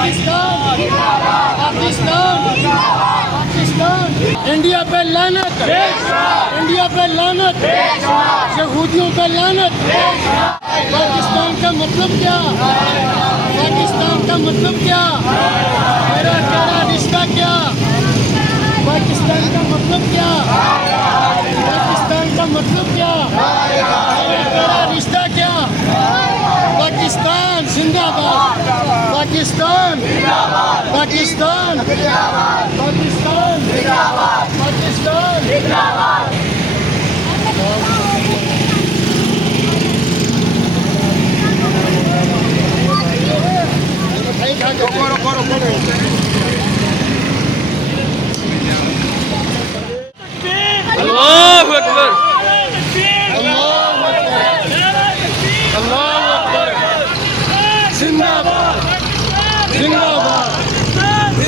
Pakistan Pakistan Pakistan. India पे लानत, India पे लानत, यहूदियों पे लानत। पाकिस्तान का मतलब क्या? पाकिस्तान का मतलब क्या? मेरा तेरा रिश्ता क्या? पाकिस्तान का मतलब क्या? पाकिस्तान का मतलब क्या? मेरा तेरा रिश्ता क्या? पाकिस्तान जिंदाबाद, पाकिस्तान पाकिस्तान पाकिस्तान पाकिस्तान। अल्लाहु अकबर, अल्लाहु अकबर। जिंदाबाद जिंदाबाद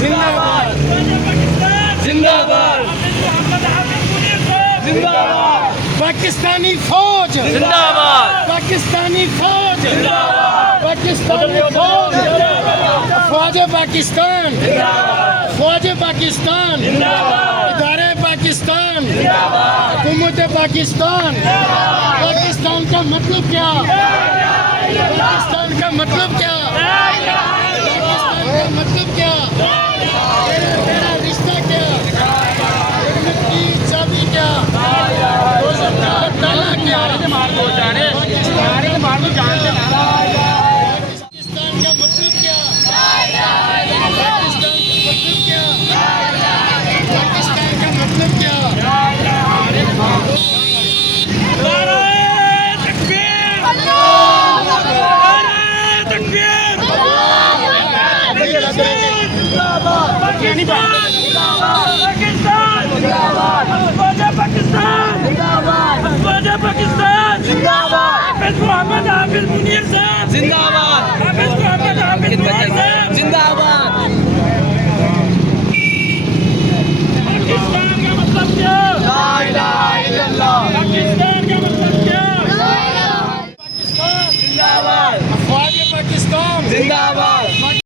जिंदाबाद जिंदाबाद जिंदाबाद। पाकिस्तानी फौज जिंदाबाद, पाकिस्तानी फौज पाकिस्तानी फौज। फौज पाकिस्तान, फौज पाकिस्तान, इदारे पाकिस्तान, हुकूमत पाकिस्तान। पाकिस्तान का मतलब क्या? पाकिस्तान का मतलब क्या? पाकिस्तान का मतलब क्या? तेरा रिश्ता क्या? जन्नत की चाबी क्या? दोज़ख का ताला क्या? पाकिस्तान का मतलब क्या? पाकिस्तान का मतलब क्या? पाकिस्तान का मतलब क्या?